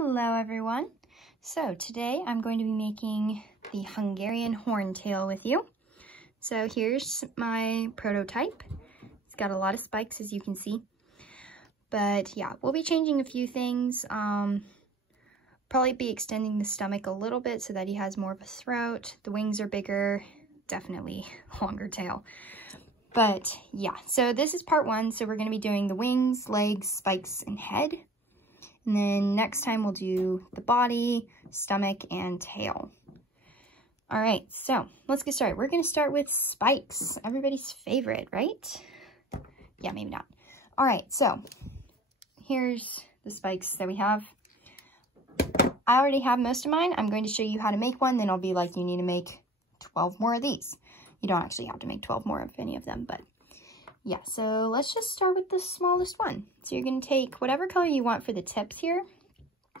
Hello everyone. So today I'm going to be making the Hungarian Horntail with you. So here's my prototype. It's got a lot of spikes as you can see. But yeah, we'll be changing a few things. Probably be extending the stomach a little bit so that he has more of a throat. The wings are bigger, definitely longer tail. But yeah, so this is part one. So we're going to be doing the wings, legs, spikes, and head. And then next time we'll do the body, stomach, and tail. All right, so let's get started. We're going to start with spikes, everybody's favorite, right? Yeah, maybe not. All right, so here's the spikes that we have. I already have most of mine. I'm going to show you how to make one. Then I'll be like, you need to make 12 more of these. You don't actually have to make 12 more of any of them, but yeah, so let's just start with the smallest one. So you're going to take whatever color you want for the tips here.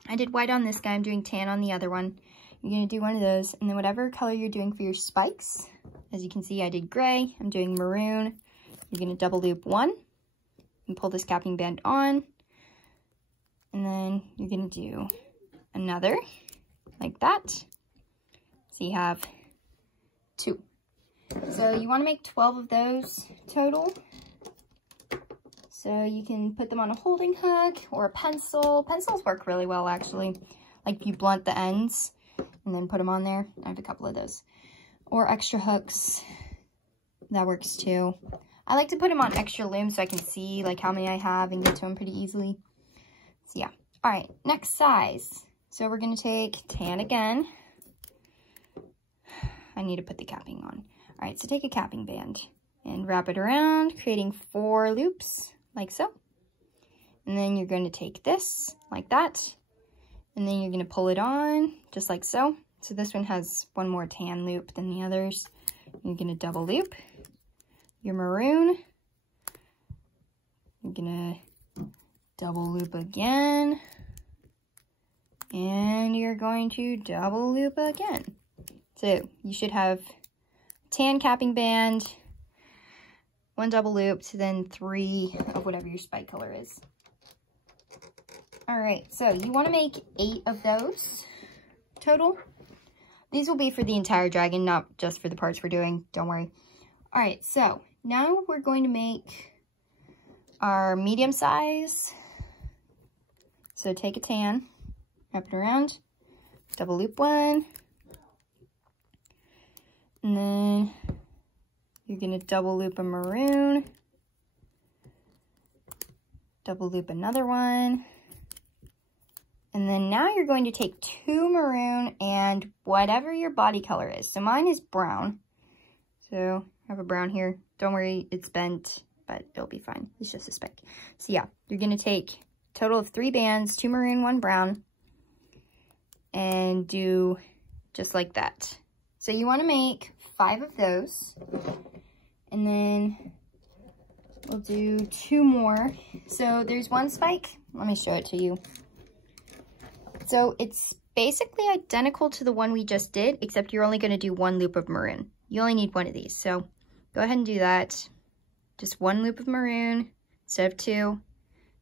I did white on this guy. I'm doing tan on the other one. You're going to do one of those. And then whatever color you're doing for your spikes, as you can see, I did gray. I'm doing maroon. You're going to double loop one and pull this capping band on. And then you're going to do another like that. So you have two. So you want to make 12 of those total. So you can put them on a holding hook or a pencil. Pencils work really well, actually. Like if you blunt the ends and then put them on there. I have a couple of those. Or extra hooks. That works too. I like to put them on extra loom so I can see like how many I have and get to them pretty easily. So yeah. All right, next size. So we're going to take tan again. I need to put the capping on. All right, so take a capping band and wrap it around, creating 4 loops, like so. And then you're going to take this, like that, and then you're going to pull it on, just like so. So this one has one more tan loop than the others. You're going to double loop your maroon. You're going to double loop again. And you're going to double loop again. So you should have tan capping band, 1 double loop, then 3 of whatever your spike color is. All right, so you want to make 8 of those total. These will be for the entire dragon, not just for the parts we're doing, don't worry. All right, so now we're going to make our medium size. So take a tan, wrap it around, double loop 1, and then you're going to double loop a maroon, double loop another one, and then now you're going to take 2 maroon and whatever your body color is. So mine is brown, so I have a brown here. Don't worry, it's bent, but it'll be fine. It's just a speck. So yeah, you're going to take a total of 3 bands, 2 maroon, 1 brown, and do just like that. So you want to make 5 of those, and then we'll do 2 more. So there's 1 spike. Let me show it to you. So it's basically identical to the one we just did, except you're only going to do 1 loop of maroon. You only need 1 of these. So go ahead and do that. Just 1 loop of maroon instead of 2.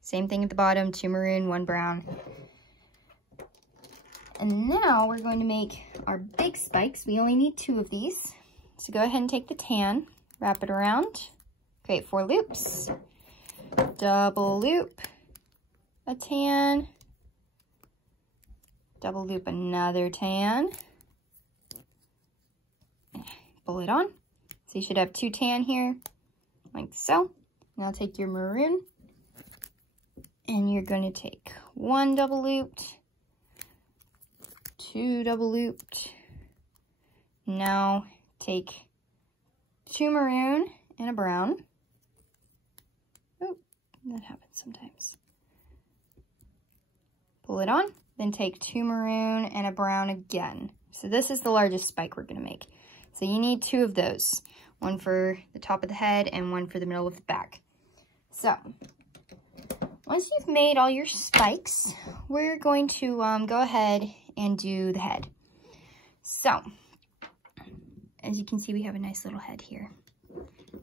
Same thing at the bottom, 2 maroon, 1 brown. And now we're going to make our big spikes. We only need 2 of these. So go ahead and take the tan, wrap it around, create 4 loops, double loop a tan, double loop another tan, pull it on. So you should have 2 tan here, like so. Now take your maroon, and you're going to take 1 double looped, 2 double looped. Now take 2 maroon and a brown. Oh, that happens sometimes. Pull it on, then take 2 maroon and a brown again. So this is the largest spike we're going to make. So you need 2 of those. 1 for the top of the head and 1 for the middle of the back. So once you've made all your spikes, we're going to go ahead and do the head. So, as you can see, we have a nice little head here.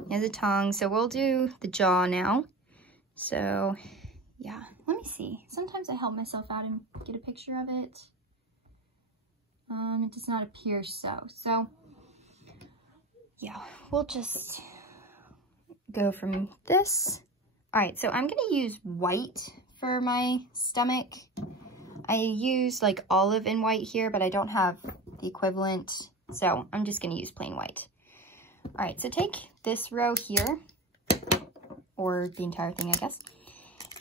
There's a tongue, so we'll do the jaw now. So, Yeah, let me see. Sometimes I help myself out and get a picture of it. It does not appear so. So, yeah, we'll just go from this. All right, so I'm gonna use white for my stomach. I use like olive and white here, but I don't have the equivalent, so I'm just gonna use plain white. All right, so take this row here, or the entire thing, I guess,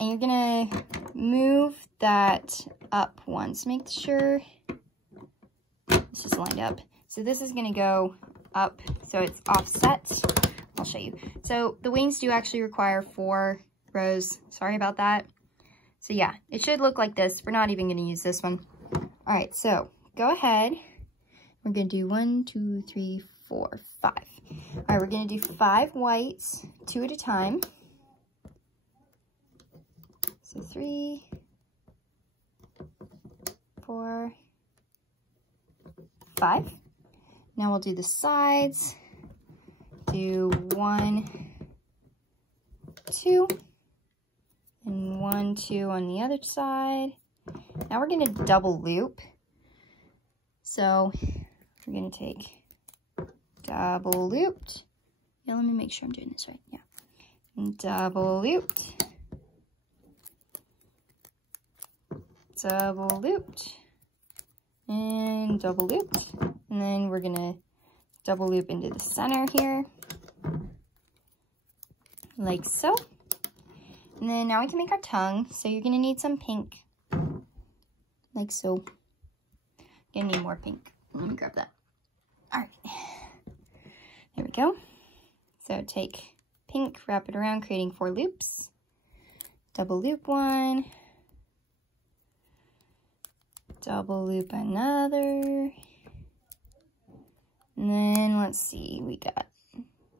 and you're gonna move that up once. Make sure this is lined up. So this is gonna go up, so it's offset. I'll show you. So the wings do actually require 4 rows. Sorry about that. So yeah, it should look like this. We're not even gonna use this one. All right, so go ahead. We're gonna do 1, 2, 3, 4, 5. All right, we're gonna do 5 whites, 2 at a time. So 3, 4, 5. Now we'll do the sides. Do 1, 2, and 1, 2 on the other side. Now we're gonna double loop. So we're gonna take double looped. Yeah, let me make sure I'm doing this right. Yeah, and double looped. Double looped. And double looped. And then we're gonna double loop into the center here. Like so. And then now we can make our tongue. So you're gonna need some pink. Like so. Gonna need more pink. Let me grab that. All right. There we go. So take pink, wrap it around, creating 4 loops. Double loop 1. Double loop another. And then let's see, we got,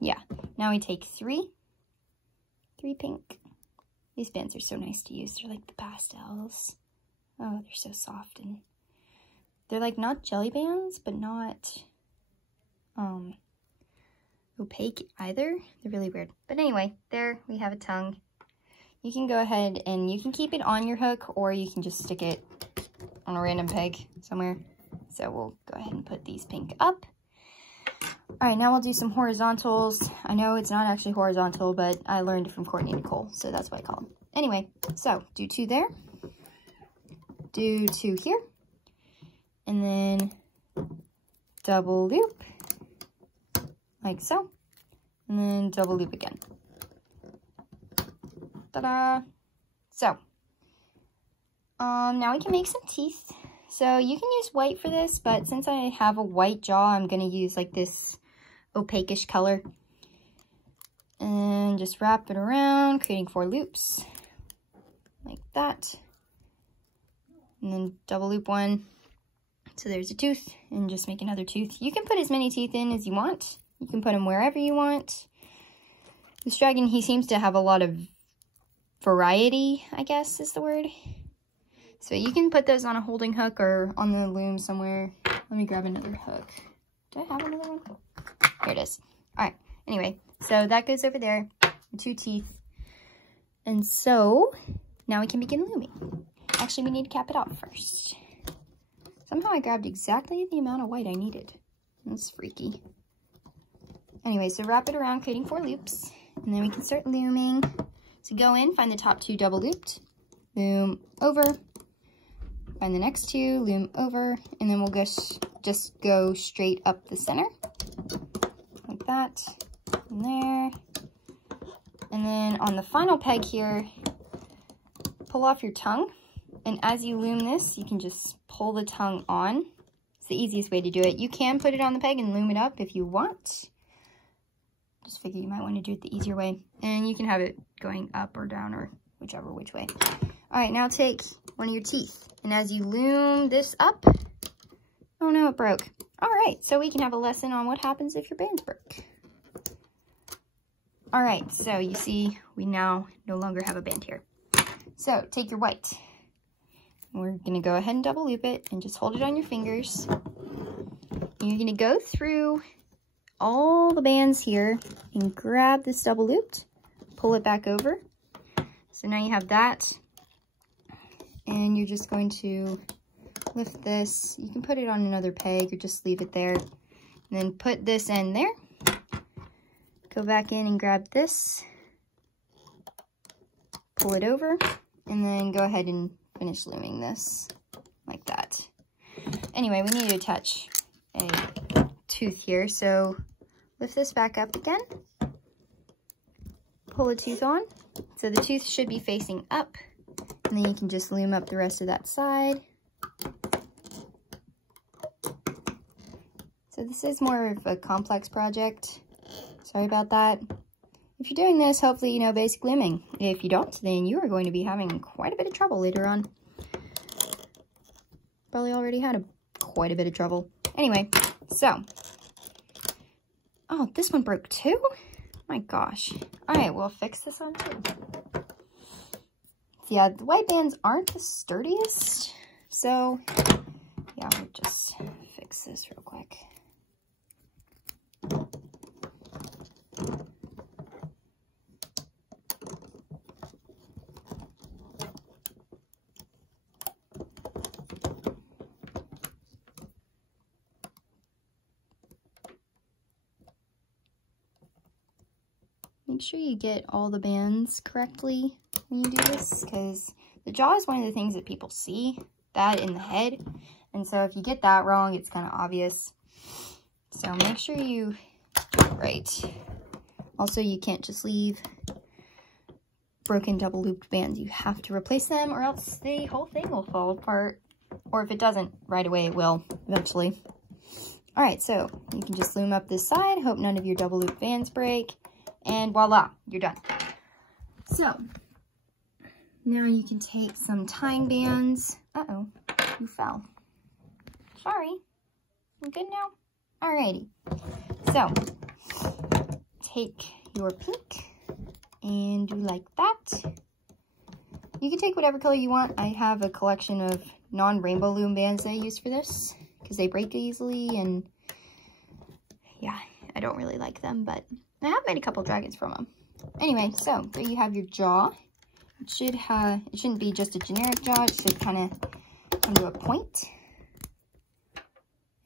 yeah. Now we take 3 pink. These bands are so nice to use. They're like the pastels. Oh, they're so soft, and they're like not jelly bands, but not opaque either. They're really weird. But anyway, there we have a tongue. You can go ahead and you can keep it on your hook, or you can just stick it on a random peg somewhere. So we'll go ahead and put these pink up. All right, now we'll do some horizontals. I know it's not actually horizontal, but I learned it from Courtney Nicole, so that's what I call them. Anyway, so do 2 there, do 2 here, and then double loop, like so, and then double loop again. Ta-da! So, now we can make some teeth. So you can use white for this, but since I have a white jaw, I'm gonna use like this opaque-ish color. And just wrap it around, creating 4 loops, like that. And then double loop 1, so there's a tooth, and just make another tooth. You can put as many teeth in as you want. You can put them wherever you want. This dragon, he seems to have a lot of variety, I guess is the word. So you can put those on a holding hook or on the loom somewhere. Let me grab another hook. Do I have another one? Here it is. All right, anyway, so that goes over there, 2 teeth. And so now we can begin looming. Actually, we need to cap it out first. Somehow I grabbed exactly the amount of white I needed. That's freaky. Anyway, so wrap it around, creating 4 loops, and then we can start looming. So go in, find the top 2 double looped, loom over, find the next 2, loom over, and then we'll just go straight up the center, like that, and there. And then on the final peg here, pull off your tongue, and as you loom this, you can just pull the tongue on. It's the easiest way to do it. You can put it on the peg and loom it up if you want. Just figure you might want to do it the easier way. And you can have it going up or down or whichever which way. All right, now take one of your teeth. And as you loom this up, oh no, it broke. All right, so we can have a lesson on what happens if your bands broke. All right, so you see, we now no longer have a band here. So take your white. We're gonna go ahead and double loop it and just hold it on your fingers. And you're gonna go through all the bands here and grab this double looped, pull it back over. So now you have that and you're just going to lift this. You can put it on another peg or just leave it there. And then put this end there. Go back in and grab this. Pull it over, and then go ahead and finish looming this like that. Anyway, we need to attach a tooth here, so lift this back up again. Pull the tooth on. So the tooth should be facing up, and then you can just loom up the rest of that side. So this is more of a complex project. Sorry about that. If you're doing this, hopefully you know basic looming. If you don't, then you are going to be having quite a bit of trouble later on. Probably already had quite a bit of trouble. Anyway, so. Oh, this one broke too? My gosh. All right, we'll fix this one too. Yeah, the white bands aren't the sturdiest. So, yeah, we'll just fix this real quick. Make sure you get all the bands correctly when you do this, because the jaw is one of the things that people see, that in the head. And so if you get that wrong, it's kind of obvious. So make sure you do it right. Also, you can't just leave broken double looped bands. You have to replace them, or else the whole thing will fall apart. Or if it doesn't right away, it will eventually. All right, so you can just loom up this side. Hope none of your double looped bands break. And voila, you're done. So, now you can take some tying bands. Uh-oh, you fell. Sorry, I'm good now? Alrighty, so, take your pink and do like that. You can take whatever color you want. I have a collection of non-rainbow loom bands that I use for this, because they break easily, and yeah, I don't really like them, but I have made a couple dragons from them. Anyway, so there you have your jaw. It shouldn't be just a generic jaw. It should kind of come to a point.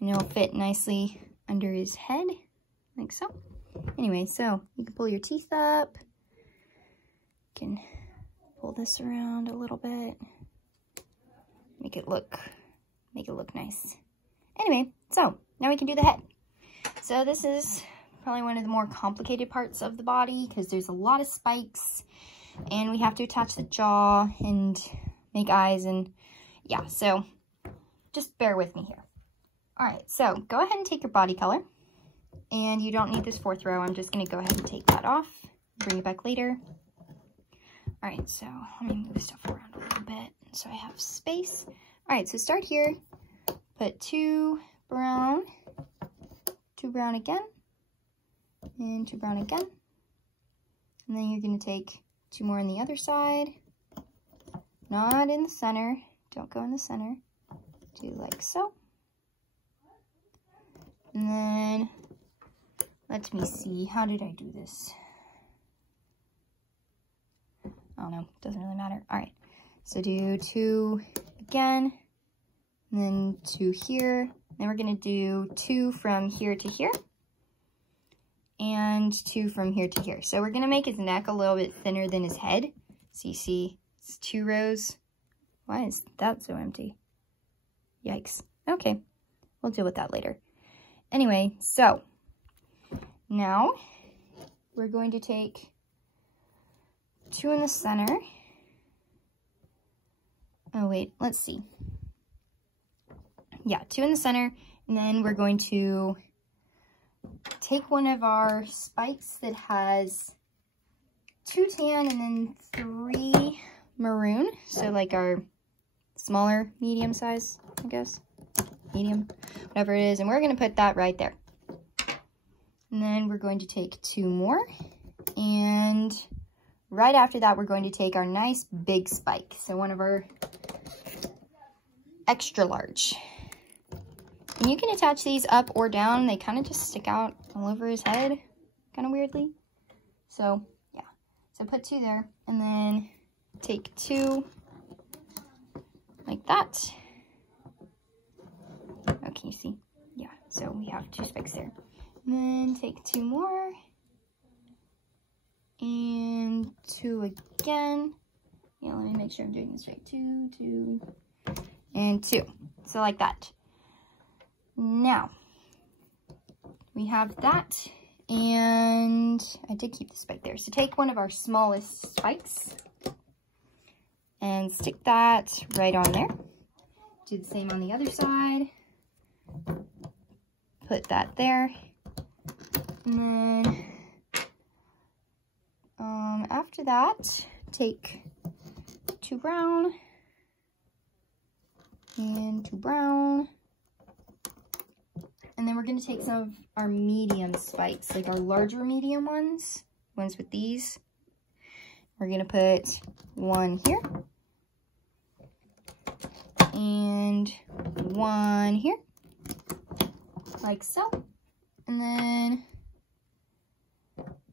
And it'll fit nicely under his head, like so. Anyway, so you can pull your teeth up. You can pull this around a little bit. Make it look nice. Anyway, so now we can do the head. So this is probably one of the more complicated parts of the body, because there's a lot of spikes and we have to attach the jaw and make eyes, and yeah, so just bear with me here. All right, so go ahead and take your body color, and you don't need this 4th row. I'm just going to go ahead and take that off, bring it back later. All right, so let me move stuff around a little bit so I have space. All right, so start here, put 2 brown, 2 brown again, and 2 brown again. And then you're going to take 2 more on the other side. Not in the center. Don't go in the center. Do like so. And then, let me see. How did I do this? I don't know. Doesn't really matter. All right. So do 2 again. And then 2 here. Then we're going to do 2 from here to here. And 2 from here to here. So we're going to make his neck a little bit thinner than his head. So you see, it's 2 rows. Why is that so empty? Yikes. Okay, we'll deal with that later. Anyway, so now we're going to take 2 in the center. Oh wait, let's see. Yeah, 2 in the center, and then we're going to take one of our spikes that has 2 tan and then 3 maroon. So like our smaller, medium size, I guess. Medium, whatever it is. And we're going to put that right there. And then we're going to take 2 more. And right after that, we're going to take our nice big spike. So one of our extra large. And you can attach these up or down. They kind of just stick out all over his head, kind of weirdly. So, yeah. So put 2 there, and then take 2 that. Oh, can you see? Yeah, so we have 2 spikes there. And then take 2 more. And 2 again. Yeah, let me make sure I'm doing this right. 2, 2, and 2. So like that. Now, we have that. And I did keep the spike there. So take one of our smallest spikes and stick that right on there. Do the same on the other side. Put that there. And then after that, take 2 brown and 2 brown. And then we're going to take some of our medium spikes, like our larger medium ones with these. We're going to put 1 here and 1 here, like so. And then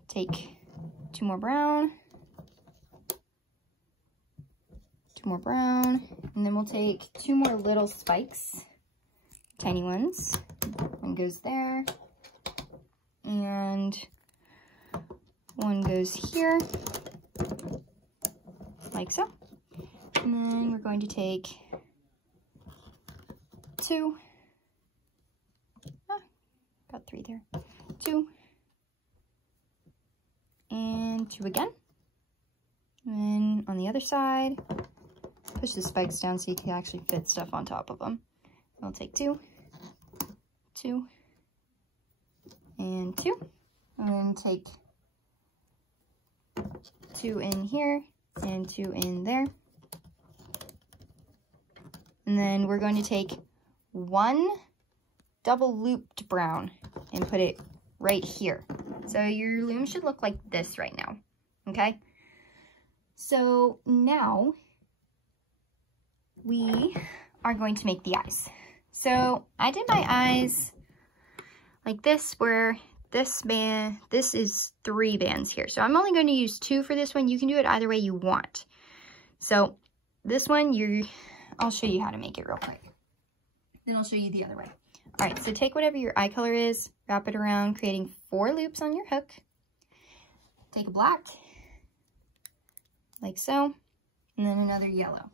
take 2 more brown, 2 more brown, and then we'll take 2 more little spikes, tiny ones. One goes there, and one goes here, like so. And then we're going to take 2, got 3 there, 2, and 2 again. And then on the other side, push the spikes down so you can actually fit stuff on top of them. I'll take 2, 2, and 2, and then take 2 in here and 2 in there. And then we're going to take 1 double looped brown and put it right here. So your loom should look like this right now, okay? So now we are going to make the eyes. So I did my eyes like this, where this is 3 bands here. So I'm only going to use 2 for this one. You can do it either way you want. So this one, I'll show you how to make it real quick. Then I'll show you the other way. All right, so take whatever your eye color is, wrap it around, creating 4 loops on your hook. Take a black, like so, and then another yellow.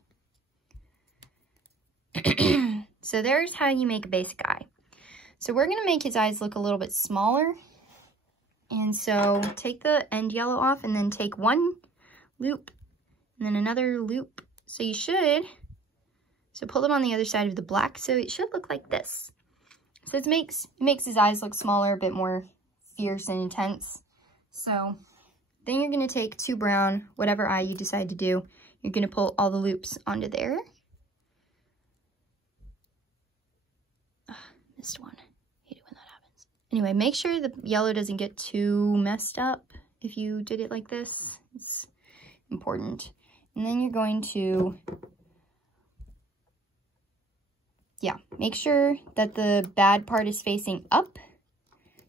So there's how you make a basic eye. So we're gonna make his eyes look a little bit smaller. And so take the end yellow off and then take 1 loop and then another loop. So pull them on the other side of the black. So it should look like this. So it makes his eyes look smaller, a bit more fierce and intense. So then you're gonna take 2 brown, whatever eye you decide to do. You're gonna pull all the loops onto there. Missed one. Hate it when that happens. Anyway, make sure the yellow doesn't get too messed up if you did it like this. It's important. And then you're going to, make sure that the bad part is facing up,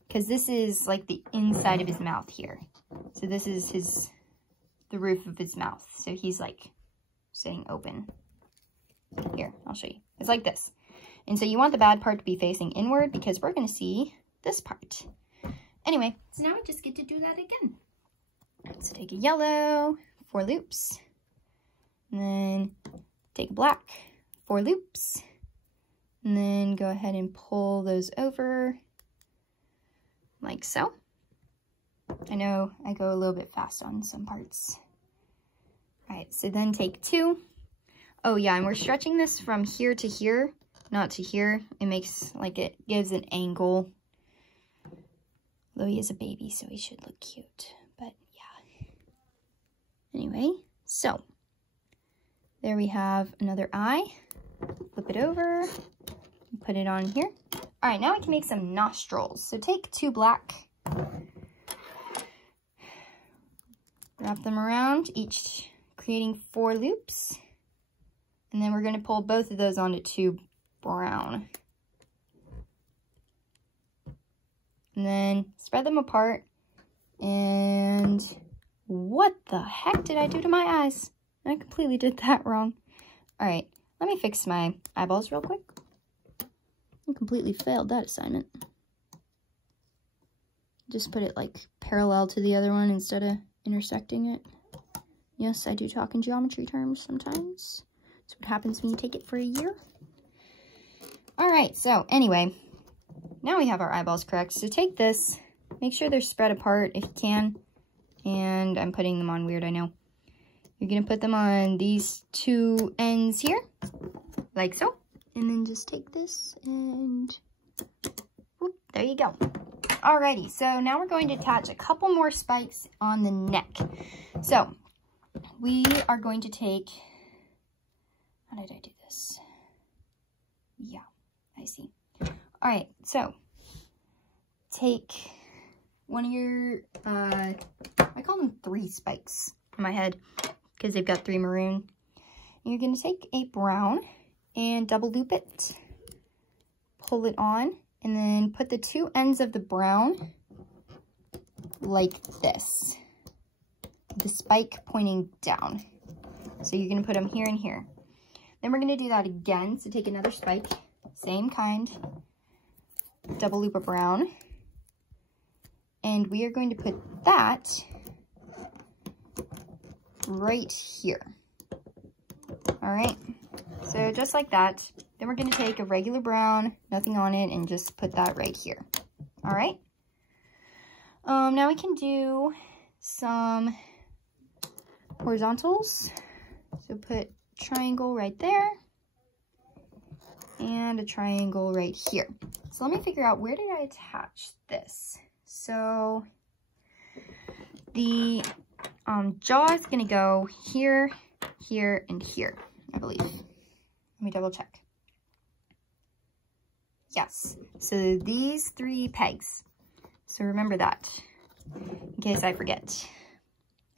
because this is like the inside of his mouth here. So this is the roof of his mouth. So he's like sitting open. Here, I'll show you. It's like this. And so you want the bad part to be facing inward because we're going to see this part. Anyway, so now we just get to do that again. Right, so take a yellow, 4 loops. And then take a black, 4 loops. And then go ahead and pull those over like so. I know I go a little bit fast on some parts. All right, so then take 2. Oh yeah, and we're stretching this from here to here, not to here. It gives an angle. Although he is a baby, so he should look cute. But yeah. Anyway, so there we have another eye. Flip it over, put it on here. All right, now we can make some nostrils. So take 2 black, wrap them around, each creating 4 loops. And then we're going to pull both of those onto 2 brown. And then spread them apart. And what the heck did I do to my eyes? I completely did that wrong. All right, let me fix my eyeballs real quick. I completely failed that assignment. Just put it like parallel to the other one instead of intersecting it. Yes, I do talk in geometry terms sometimes. That's what happens when you take it for a year. All right, so anyway, now we have our eyeballs correct. So take this, make sure they're spread apart if you can. And I'm putting them on weird, I know. You're gonna put them on these two ends here, like so. And then just take this and whoop, there you go. Alrighty, so now we're going to attach a couple more spikes on the neck. So we are going to take, how did I do this? Yeah, I see. All right, so take one of your, I call them 3 spikes in my head because they've got 3 maroon. And you're gonna take a brown and double loop it, pull it on, and then put the 2 ends of the brown like this, the spike pointing down. So you're gonna put them here and here. Then we're gonna do that again. So take another spike, same kind, double loop a brown, and we are going to put that right here. All right, so just like that. Then we're gonna take a regular brown, nothing on it, and just put that right here. All right. Now we can do some horizontals. So put triangle right there and a triangle right here. So let me figure out, where did I attach this? So the jaw is gonna go here, here, and here, I believe. Let me double check. Yes, so these 3 pegs. So remember that in case I forget.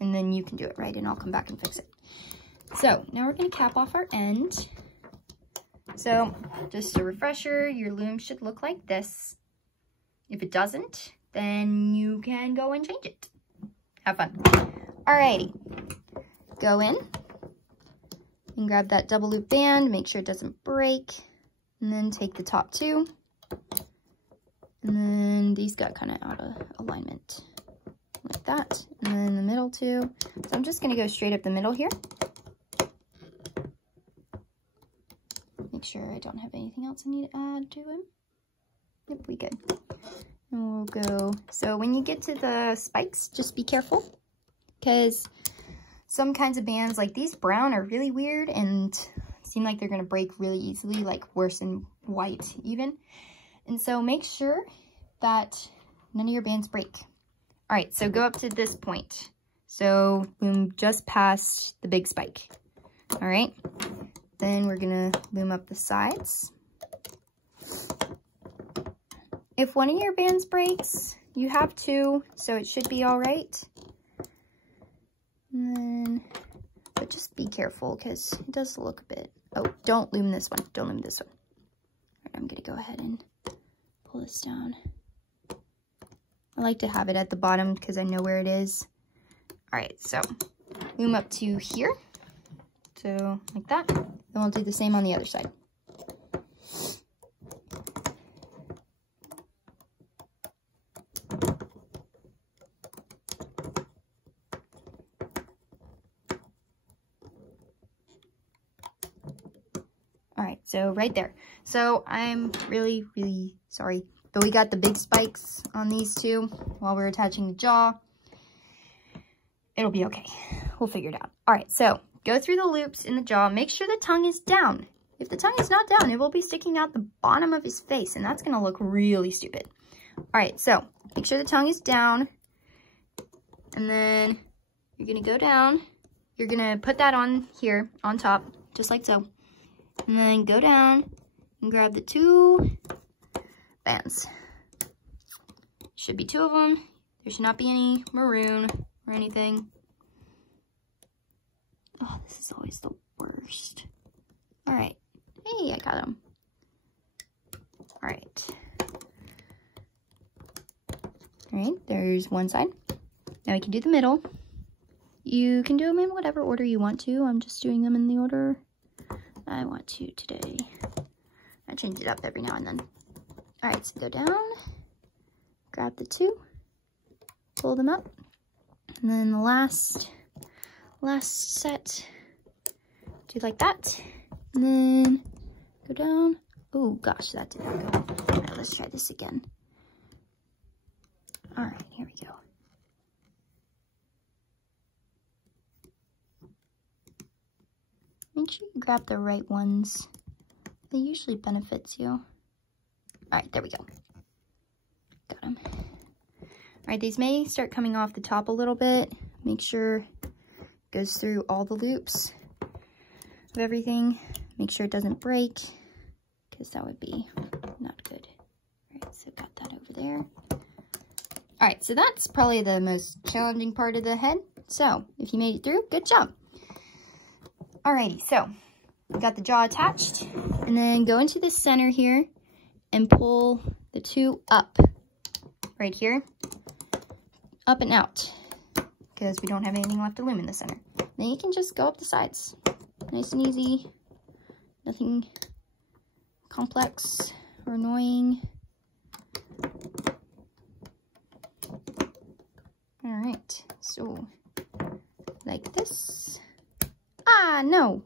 And then you can do it right and I'll come back and fix it. So now we're gonna cap off our end. So just a refresher, your loom should look like this. If it doesn't, then you can go and change it. Have fun. Alrighty, go in and grab that double loop band, make sure it doesn't break. And then take the top 2. And then these got kind of out of alignment. Like that. And then the middle 2. So I'm just going to go straight up the middle here. Make sure I don't have anything else I need to add to him. Yep, we good. And we'll go. So when you get to the spikes, just be careful. Because some kinds of bands, like these brown, are really weird and seem like they're going to break really easily, like worse than white even. And so make sure that none of your bands break. All right, so go up to this point. So loom just past the big spike. All right, then we're gonna loom up the sides. If one of your bands breaks, you have 2, so it should be all right. And then, but just be careful because it does look a bit. Oh, don't loom this one. Don't loom this one. All right, I'm going to go ahead and pull this down. I like to have it at the bottom because I know where it is. All right, so loom up to here. So like that. Then we'll do the same on the other side. All right, so right there. So I'm really, really sorry, but we got the big spikes on these 2 while we're attaching the jaw. It'll be okay. We'll figure it out. All right, so go through the loops in the jaw. Make sure the tongue is down. If the tongue is not down, it will be sticking out the bottom of his face, and that's gonna look really stupid. All right, so make sure the tongue is down, and then you're gonna go down. You're gonna put that on here, on top, just like so. And then go down and grab the 2 bands. Should be 2 of them. There should not be any maroon or anything. Oh, this is always the worst. All right. Hey, I got them. All right. All right, there's one side. Now we can do the middle. You can do them in whatever order you want to. I'm just doing them in the order I want to today. I change it up every now and then. All right, so go down, grab the two, pull them up, and then the last set, do like that, and then go down. Oh gosh, that did not go. All right, let's try this again. All right, here we go. Make sure you grab the right ones. They usually benefits you. All right, there we go. Got them. All right, these may start coming off the top a little bit. Make sure it goes through all the loops of everything. Make sure it doesn't break, because that would be not good. All right, so got that over there. All right, so that's probably the most challenging part of the head. So if you made it through, good job. Alrighty, so we got the jaw attached, and then go into the center here and pull the two up right here, up and out, because we don't have anything left to loom in the center. Then you can just go up the sides, nice and easy, nothing complex or annoying. All right, so like this. Ah, no.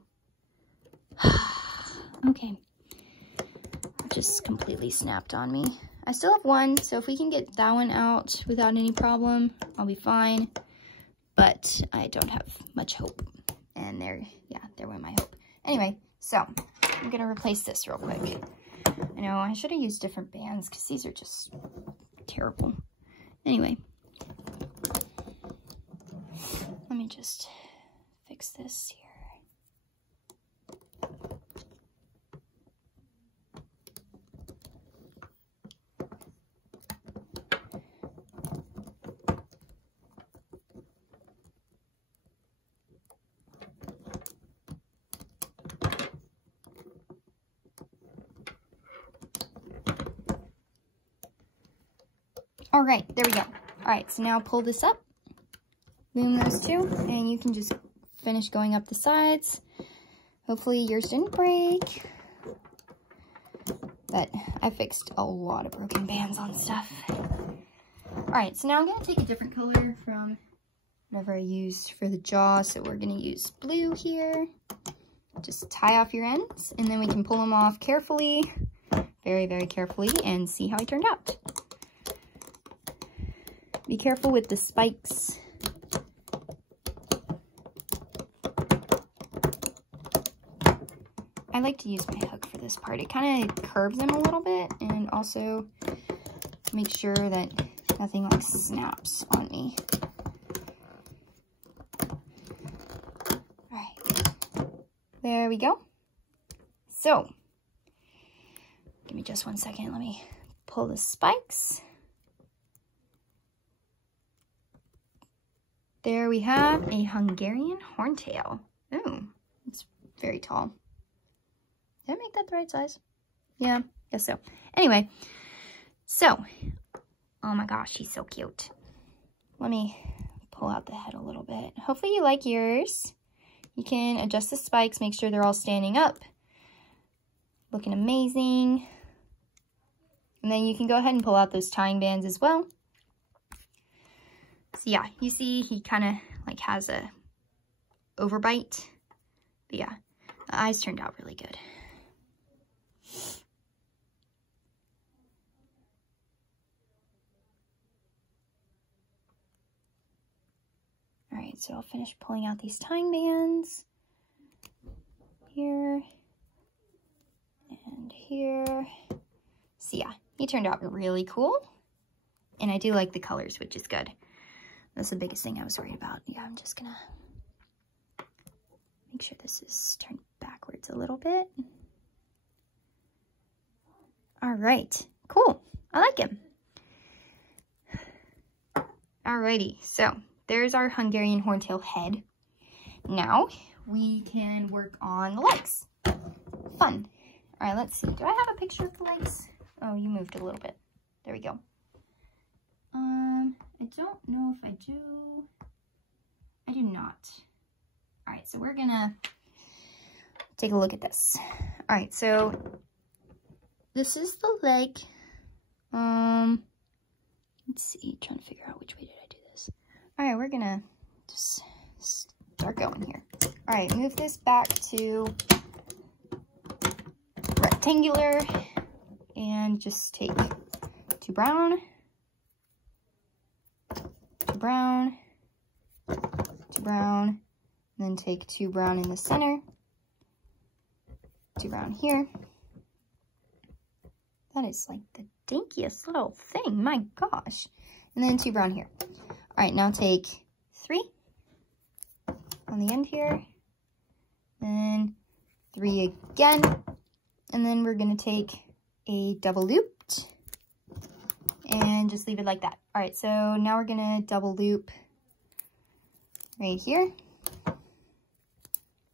Okay. It just completely snapped on me. I still have one, so if we can get that one out without any problem, I'll be fine. But I don't have much hope. And there went my hope. Anyway, so I'm gonna replace this real quick. I know I should have used different bands because these are just terrible. Anyway, let me just fix this here. All right, there we go. All right, so now pull this up, loom those two, and you can just finish going up the sides. Hopefully yours didn't break, but I fixed a lot of broken bands on stuff. All right, so now I'm gonna take a different color from whatever I used for the jaw. So we're gonna use blue here. Just tie off your ends, and then we can pull them off carefully, very, very carefully, and see how it turned out. Be careful with the spikes. I like to use my hook for this part. It kind of curves them a little bit, and also make sure that nothing like snaps on me. All right, there we go. So, give me just 1 second. Let me pull the spikes. There we have a Hungarian horntail. Ooh, it's very tall. Did I make that the right size? Yeah, guess so. Anyway, so, oh my gosh, she's so cute. Let me pull out the head a little bit. Hopefully you like yours. You can adjust the spikes, make sure they're all standing up. Looking amazing. And then you can go ahead and pull out those tying bands as well. So yeah, you see he kind of like has a overbite. But yeah, the eyes turned out really good. All right, so I'll finish pulling out these tying bands here and here. So yeah, he turned out really cool. And I do like the colors, which is good. That's the biggest thing I was worried about. Yeah, I'm just gonna make sure this is turned backwards a little bit. All right, cool. I like him. Alrighty, so there's our Hungarian horntail head. Now we can work on the legs. Fun. All right, let's see. Do I have a picture of the legs? Oh, you moved a little bit. There we go. I don't know if I do. I do not. All right, so we're gonna take a look at this. All right, so this is the leg. Let's see, trying to figure out which way did I do this. All right, we're gonna just start going here. All right, move this back to rectangular and just take 2 brown, 2 brown, 2 brown, and then take 2 brown in the center, 2 brown here. That is like the dinkiest little thing, my gosh. And then 2 brown here. All right, now take 3 on the end here, then 3 again, and then we're gonna take a double looped and just leave it like that. All right, so now we're gonna double loop right here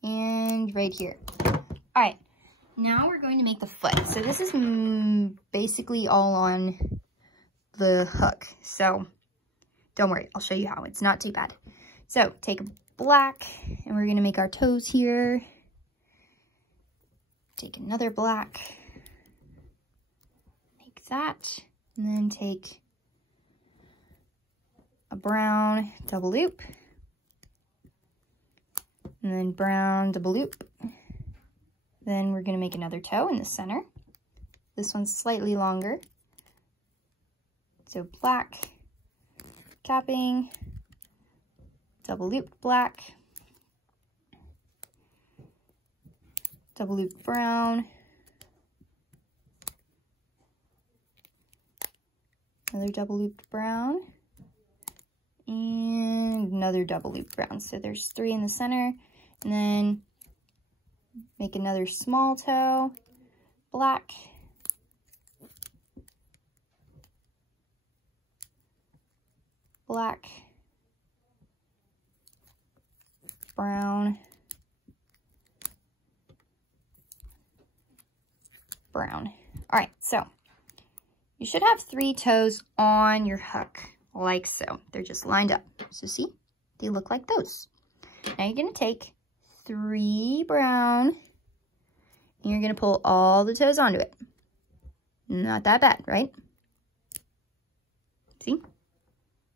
and right here. All right, now we're going to make the foot. So this is basically all on the hook, so don't worry, I'll show you how. It's not too bad. So take a black and we're gonna make our toes here. Take another black, make that, and then take a brown double loop, and then brown double loop. Then we're gonna make another toe in the center. This one's slightly longer. So black, capping, double looped black, double looped brown, another double looped brown, and another double looped brown. So there's 3 in the center, and then make another small toe, black, black, brown, brown. All right, so you should have 3 toes on your hook, like so. They're just lined up. So see, they look like those. Now you're gonna take 3 brown, and you're gonna pull all the toes onto it. Not that bad, right? See?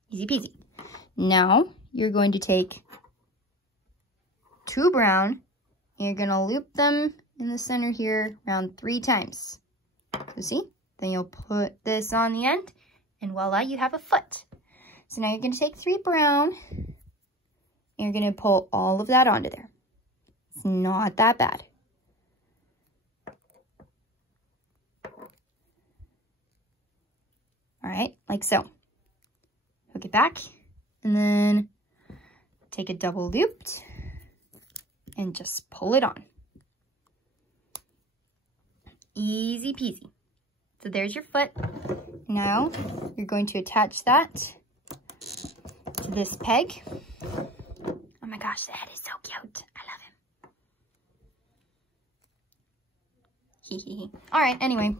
Easy peasy. Now you're going to take 2 brown, and you're gonna loop them in the center here around 3 times. So see? Then you'll put this on the end, and voila, you have a foot. So now you're gonna take 3 brown, and you're gonna pull all of that onto there. It's not that bad. All right, like so. Hook it back, and then take a double looped and just pull it on. Easy peasy. So there's your foot. Now you're going to attach that to this peg. Oh my gosh, the head is so cute. I love him. Hee. All right, anyway.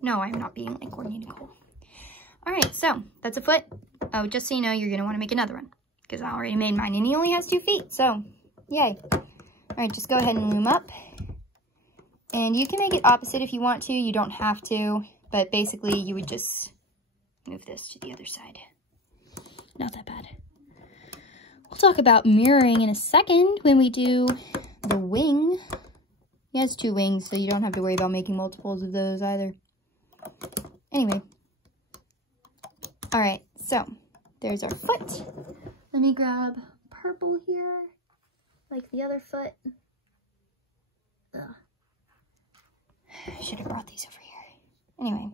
No, I'm not being like Courtney Nicole. All right, so that's a foot. Oh, just so you know, you're gonna wanna make another one because I already made mine and he only has 2 feet, so yay. All right, just go ahead and loom up. And you can make it opposite if you want to, you don't have to, but basically you would just move this to the other side. Not that bad. We'll talk about mirroring in a second when we do the wing. He has 2 wings, so you don't have to worry about making multiples of those either. Anyway. All right, so there's our foot. Let me grab purple here, like the other foot. Ugh. I should have brought these over here. Anyway,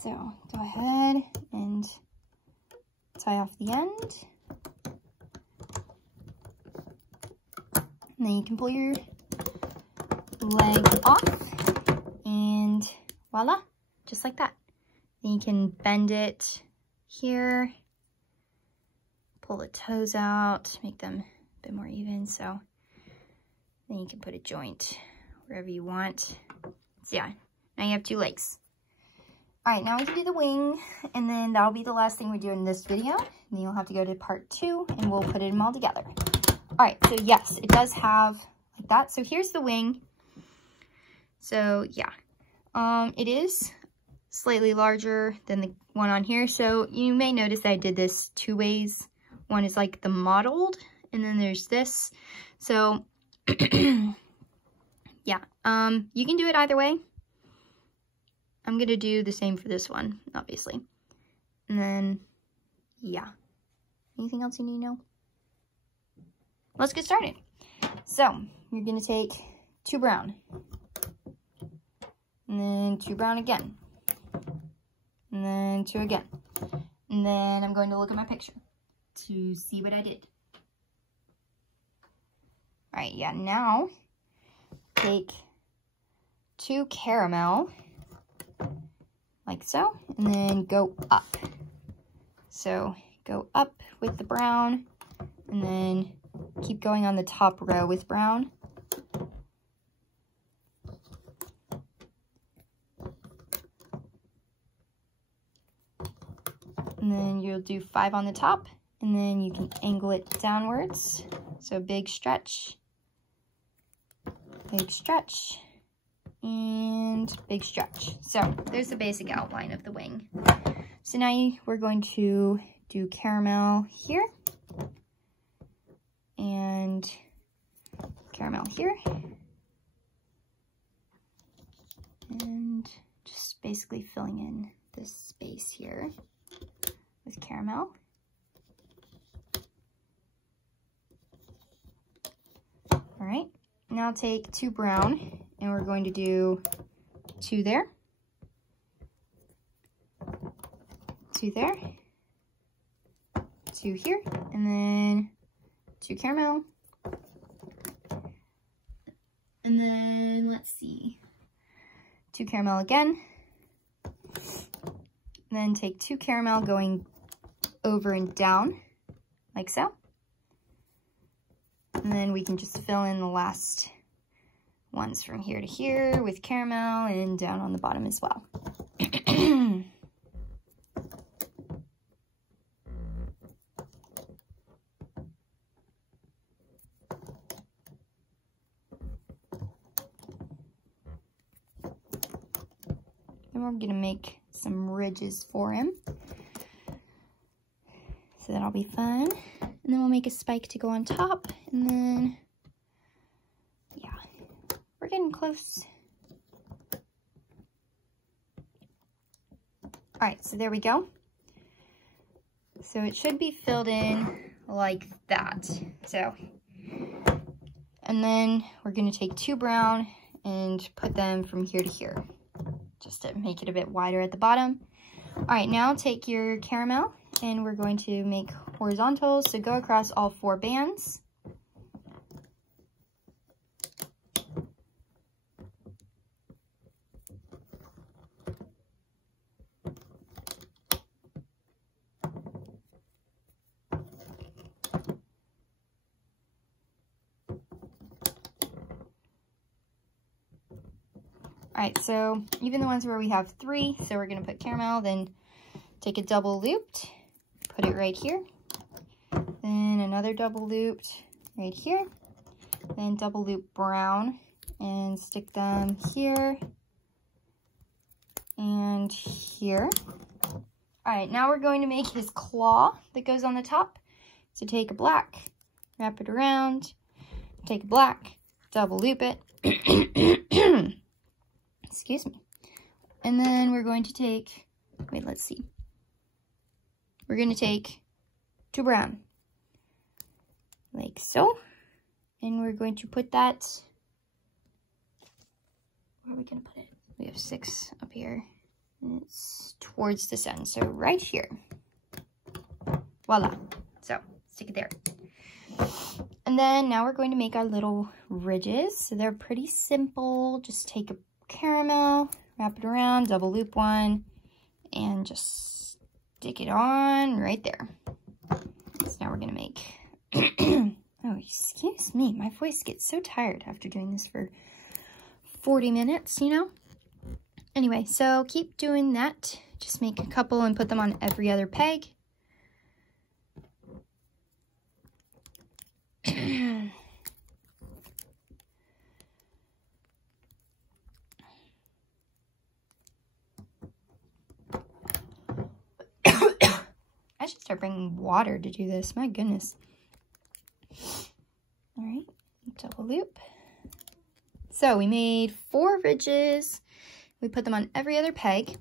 so go ahead and tie off the end. And then you can pull your leg off and voila, just like that. Then you can bend it here, pull the toes out, make them a bit more even. So then you can put a joint wherever you want. So yeah, now you have 2 legs. All right, now we can do the wing, and then that'll be the last thing we do in this video. And then you'll have to go to part 2, and we'll put them all together. All right, so yes, it does have like like that. So here's the wing. So yeah, it is slightly larger than the one on here. So you may notice I did this two ways. One is like the modeled, and then there's this. So yeah, you can do it either way. I'm gonna do the same for this one, obviously. And then, yeah. Anything else you need to know? Let's get started. So, you're gonna take 2 brown. And then 2 brown again. And then 2 again. And then I'm going to look at my picture to see what I did. Alright, yeah, now take 2 caramel, like so, and then go up. So go up with the brown, and then keep going on the top row with brown. And then you'll do 5 on the top, and then you can angle it downwards. So big stretch, and big stretch. So there's the basic outline of the wing. So now we're going to do caramel here, and caramel here, and just basically filling in this space here with caramel. All right, now take 2 brown, and we're going to do 2 there, 2 there, 2 here, and then 2 caramel. And then, let's see, 2 caramel again. And then take 2 caramel going over and down, like so. And then we can just fill in the last ones from here to here with caramel and down on the bottom as well. Then we're gonna make some ridges for him. So that'll be fun. And then we'll make a spike to go on top, and then, yeah, we're getting close. All right, so there we go. So it should be filled in like that. So, and then we're gonna take 2 brown and put them from here to here, just to make it a bit wider at the bottom. All right, now take your caramel, and we're going to make horizontals, so go across all 4 bands. All right, so even the ones where we have 3, so we're gonna put caramel, then take a double looped, put it right here, then another double looped right here, then double loop brown and stick them here and here. All right, now we're going to make his claw that goes on the top. So take a black, wrap it around, take a black, double loop it, excuse me. And then we're going to take, wait, let's see. We're going to take 2 brown, like so. And we're going to put that, where are we going to put it? We have 6 up here, and it's towards this end, so right here. Voila. So stick it there. And then now we're going to make our little ridges. So they're pretty simple. Just take a caramel, wrap it around, double loop one, and just stick it on right there. So now we're gonna make, oh, excuse me, my voice gets so tired after doing this for 40 minutes, you know? Anyway, so keep doing that. Just make a couple and put them on every other peg. start bringing water to do this. My goodness. All right, double loop. So we made 4 ridges. We put them on every other peg,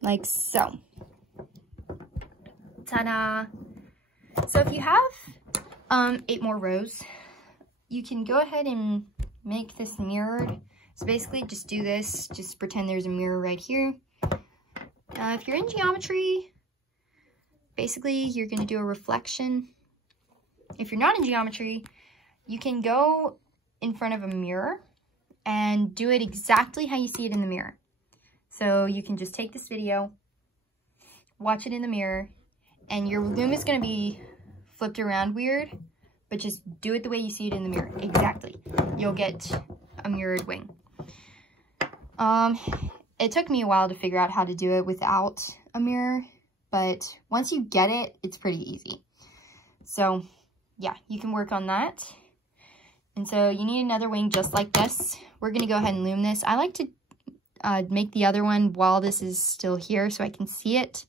like so. Ta-da! So if you have 8 more rows, you can go ahead and make this mirrored. So basically just do this, just pretend there's a mirror right here. If you're in geometry, basically you're gonna do a reflection. If you're not in geometry, you can go in front of a mirror and do it exactly how you see it in the mirror. So you can just take this video, watch it in the mirror, and your loom is gonna be flipped around weird, but just do it the way you see it in the mirror. Exactly. You'll get a mirrored wing. It took me a while to figure out how to do it without a mirror, but once you get it, it's pretty easy. So yeah, you can work on that. And so you need another wing just like this. We're gonna go ahead and loom this. I like to make the other one while this is still here so I can see it.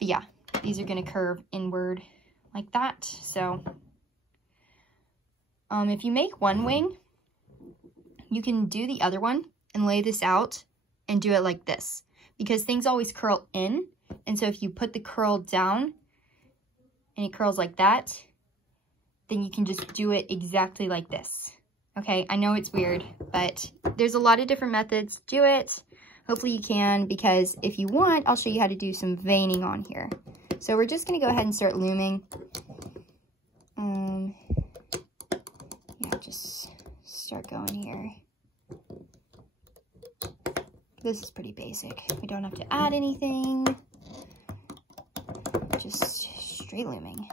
But yeah, these are gonna curve inward like that. So if you make one wing, you can do the other one and lay this out and do it like this, because things always curl in. And so if you put the curl down and it curls like that, then you can just do it exactly like this. Okay, I know it's weird, but there's a lot of different methods to do it. Hopefully you can, because if you want, I'll show you how to do some veining on here. So we're just gonna go ahead and start looming. Yeah, just start going here. This is pretty basic. We don't have to add anything. Just straight looming.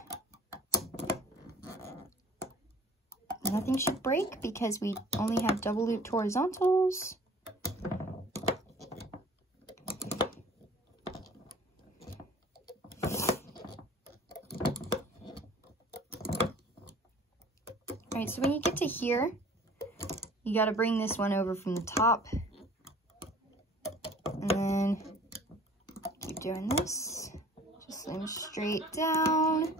Nothing should break because we only have double looped horizontals. Alright, so when you get to here, you gotta bring this one over from the top. And then keep doing this. Just loom straight down.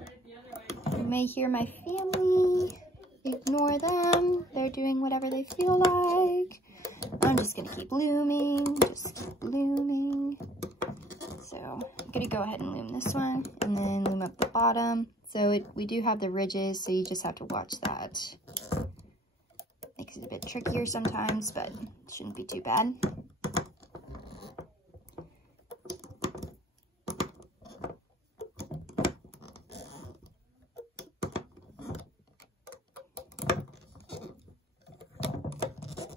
You may hear my family. Ignore them. They're doing whatever they feel like. I'm just gonna keep looming. Just keep looming. So I'm gonna go ahead and loom this one and then loom up the bottom. So we do have the ridges, so you just have to watch that. Makes it a bit trickier sometimes, but it shouldn't be too bad.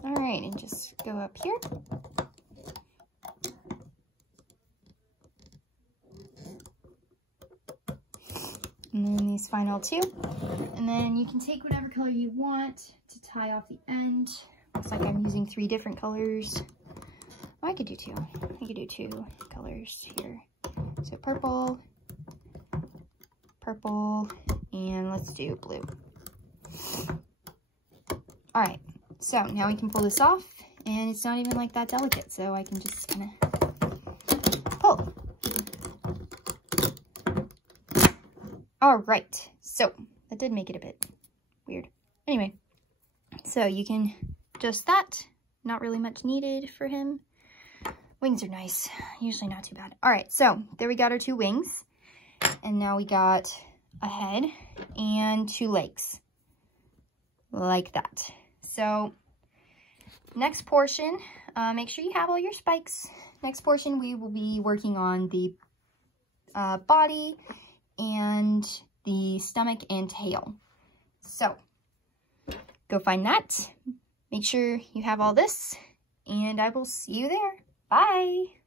All right, and just go up here. And then these final 2. And then you can take whatever color you want to tie off the end. Looks like I'm using 3 different colors. Oh, I could do 2. I could do 2 colors here. So purple, purple, and let's do blue. All right. So now we can pull this off, and it's not even like that delicate, so I can just kind of pull. All right, so that did make it a bit weird. Anyway, so you can adjust that. Not really much needed for him. Wings are nice, usually not too bad. All right, so there we got our 2 wings, and now we got a head and 2 legs, like that. So next portion, make sure you have all your spikes. Next portion, we will be working on the body and the stomach and tail. So go find that. Make sure you have all this, and I will see you there. Bye.